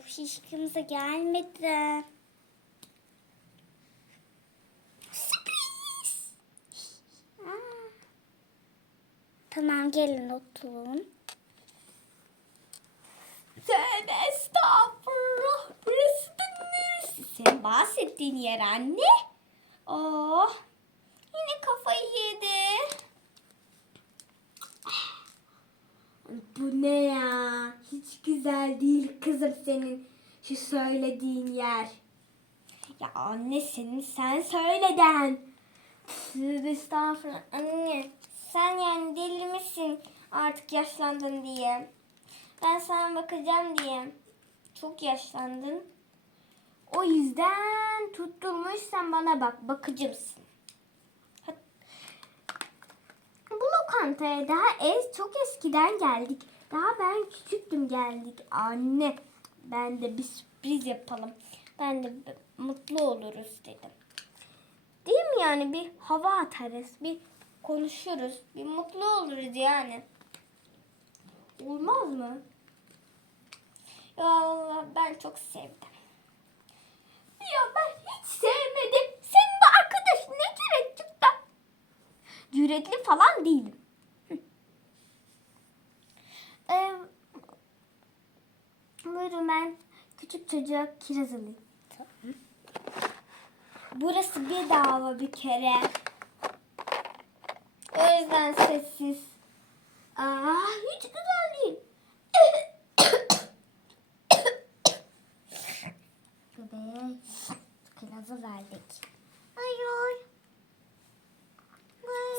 Of hiç kimse gelmedi. Sürpriz. Tamam gelin oturun. Tövbe estağfurullah. Burası da neresi? Senin bahsettiğin yer anne. Oh. Yine kafayı yedi. Bu ne ya? Hiç güzel değil kızım senin şu söylediğin yer. Ya anne senin sen söyleden. Tövbe estağfurullah. Anne sen yani deli misin artık yaşlandın diye. Ben sana bakacağım diye. Çok yaşlandın. O yüzden tutturmuş sen bana bak. Bakıcımsın. Bu lokantaya daha ez çok eskiden geldik. Daha ben küçüktüm geldik. Anne ben de bir sürpriz yapalım. Ben de mutlu oluruz dedim. Değil mi yani bir hava atarız. Bir konuşuruz. Bir mutlu oluruz yani. Olmaz mı? Ya ben çok sevdim. Ya ben hiç sevmedim. Senin bu arkadaş ne cüret çıktı? Cüretli falan değilim. Hı. Ee, buyurun ben küçük çocuğa kiraz alayım. Burası bedava bir kere. O yüzden sessiz. Aa, hiç güzel değil. Bebeğe kirazı verdik. Ay ay.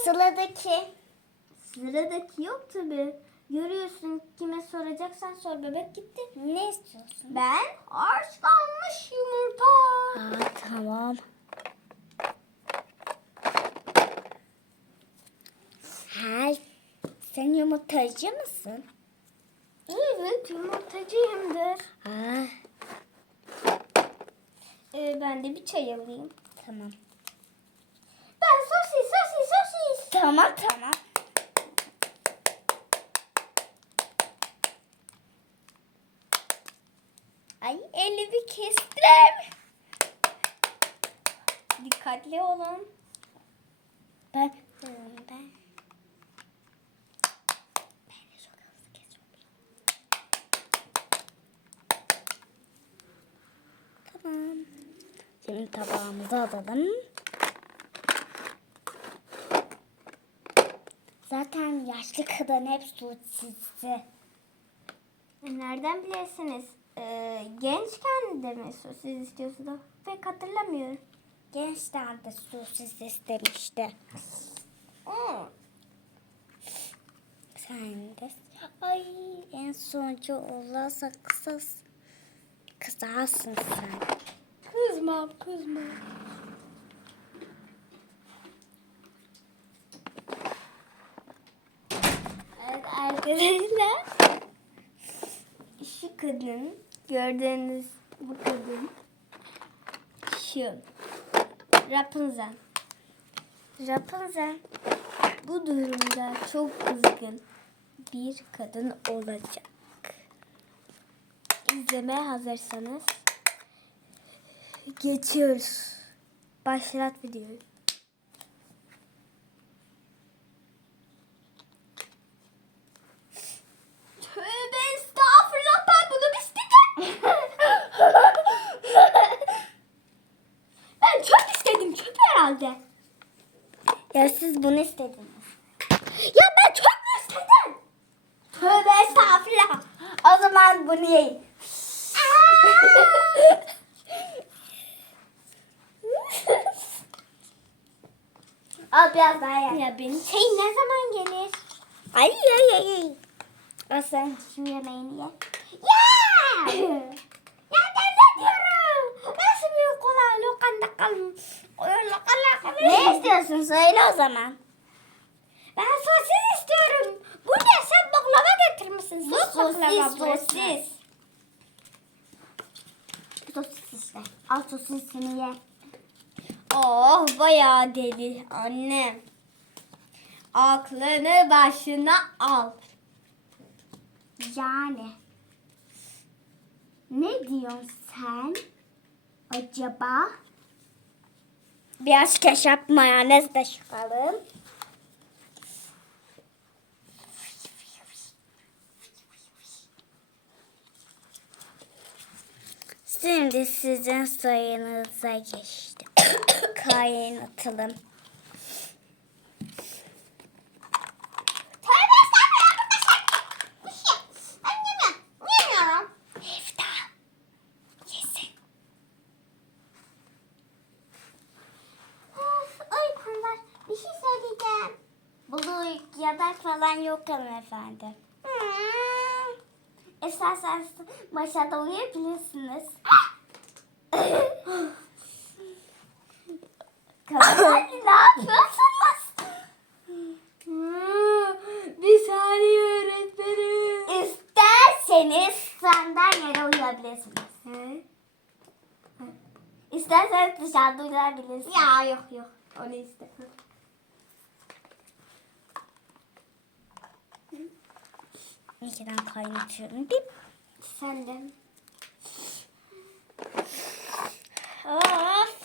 Sıradaki. Sıradaki yok tabi. Görüyorsun kime soracaksan sor bebek gitti. Ne istiyorsun? Ben haşlanmış yumurta. Aa, tamam. Hay, sen yumurtacı mısın? Evet yumurtacıyımdır. Aa, Ee, ben de bir çay alayım. tamam. Ben sosis sosis sosis. Tamam tamam. Ay elimi kestim. Dikkatli olun. Ben ben ben. De çok hızlı kesiyorum. Tamam. Şimdi tabağımızı alalım. Zaten yaşlı kadın hep sosisli. Nereden bilirsiniz? Ee, gençken de mi sosis istiyorsunuz? Pek hatırlamıyorum. Gençler de sosis istemişti. Hmm. Sen de. Ay en sonuncu olursa kısas. Kızarsın sen. Kızmam kızmam. Evet arkadaşlar. Kadın gördüğünüz bu kadın şu Rapunzel. Rapunzel bu durumda çok kızgın bir kadın olacak. İzlemeye hazırsanız geçiyoruz. Başlat videoyu. Tövbe estağfurullah ben bunu mu istedim? ben çok istedim çöp herhalde. Ya siz bunu istediniz. Ya ben çok mu istedim? Tövbe estağfurullah. O zaman bunu yiyin. Al biraz daha ye. ya benim şey ne zaman gelir? Ay ay ay ay. Al sen. Şu yemeğini ye. Ya! Ne istiyorsun söyle o zaman. Ben sosis istiyorum. Bu ne? Sen baklava getirmişsin. Bu Sos baklava sosis, sosis. Sosis işte. Al sosisini ye. Oh bayağı deli anne. Aklını başına al. Yani. Ne diyorsun sen? Acaba? Biraz keşap mayonez de sıkalım. Şimdi sizin sayınıza geçtim. Kaynatalım. Tövbe estağfurullah burada sen. Bir şey. Ben yemiyorum. Yemiyorum. Efta. Yesin. Of, uykum var. Bir şey söyleyeceğim. Bulu yadak falan yok hanımefendi. Hmm. İsterseniz başarıda uyuyabilirsiniz. Kızlar ne yapıyorsunuz? Hmm, Bir saniye öğretmenim. İsterseniz senden yere uyuyabilirsiniz. İsterseniz dışarıda uyuyabilirsiniz. Ya yok yok. Onu istemem. İkiden kaynatıyorum. Bip. Sen de. Of.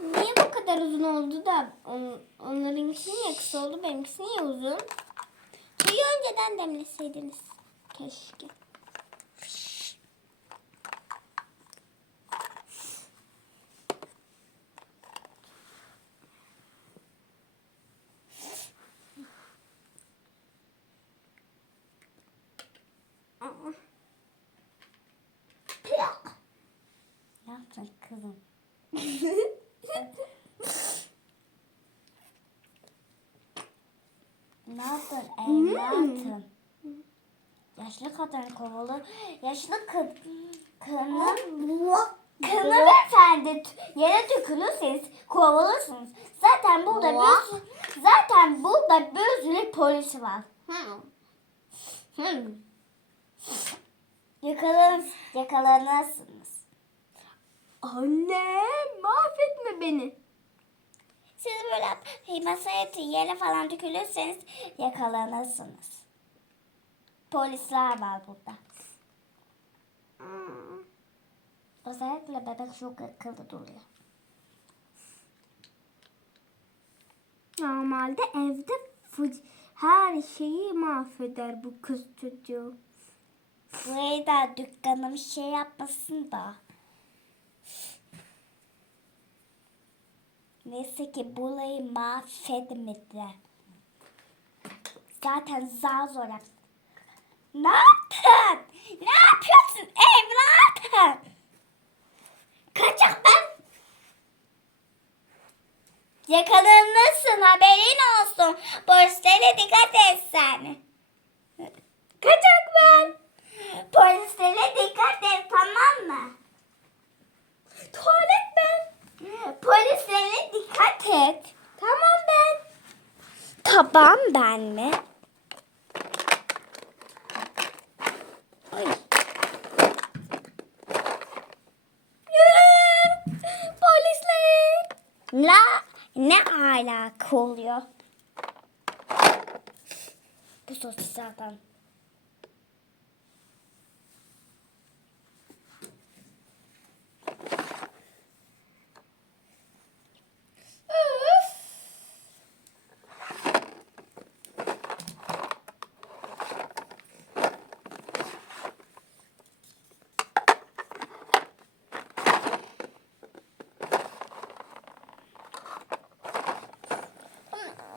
Niye bu kadar uzun oldu da on, onlarınkisi niye kısa oldu benimkisi niye uzun? Suyu önceden demleseydiniz. Keşke. Ne yaptın kızım? Ne yaptın evlatım? Yaşlı kadın kovalı. Yaşlı kız. Kanın. Kanın efendi yere tükürürseniz kovalırsınız. Zaten burada bir zaten burada bir sürü polis var. Hmm. Hmm. Yakalan, yakalanırsınız. Anne mahvetme beni. Siz böyle masaya yere falan tükürürseniz yakalanırsınız. Polisler var burada. Hmm. Özellikle bebek çok akıllı duruyor. Normalde evde her şeyi mahveder bu kız çocuğu. Burayı da dükkanım şey yapmasın da. Neyse ki burayı mahvetmedi. Zaten zar zor yaptım. Ne yaptın? Ne yapıyorsun evladım? Kaçak ben. Yakalanırsın haberin olsun. Polislere dikkat et sen. Kaçak ben. Polislere dikkat et tamam mı? Tuvalet ben. Polislere dikkat et. Tamam ben. Tamam ben mi? Ay. Polisler. La ne alaka oluyor? Bu sosis zaten.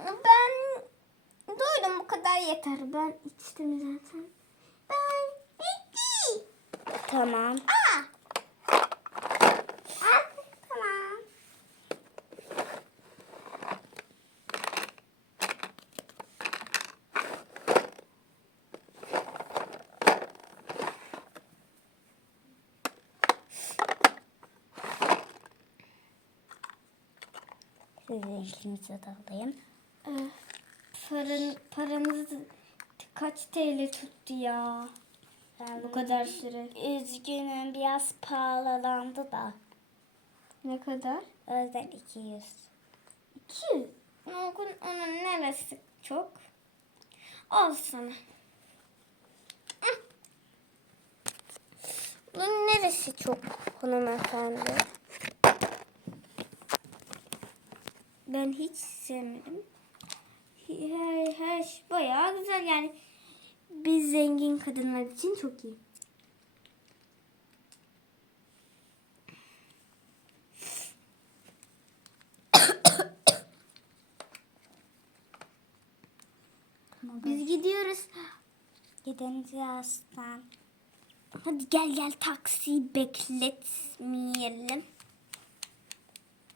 Ben doydum bu kadar yeter. Ben içtim zaten. Ben bitti. Tamam. Aa. Aa, tamam. Sizin ikinizi de alayım. Ee, paran, paranız kaç TL tuttu ya? Ben Bu kadar süre. Üzgünüm biraz pahalandı da. Ne kadar? Yüzden 200. 200. Onun, onun neresi çok? Al sana. Bunun neresi çok hanımefendi? Ben hiç sevmedim. Her, her şey bayağı güzel yani. Biz zengin kadınlar için çok iyi. Biz gidiyoruz. Gidelim birazdan. Hadi gel gel taksiyi bekletmeyelim.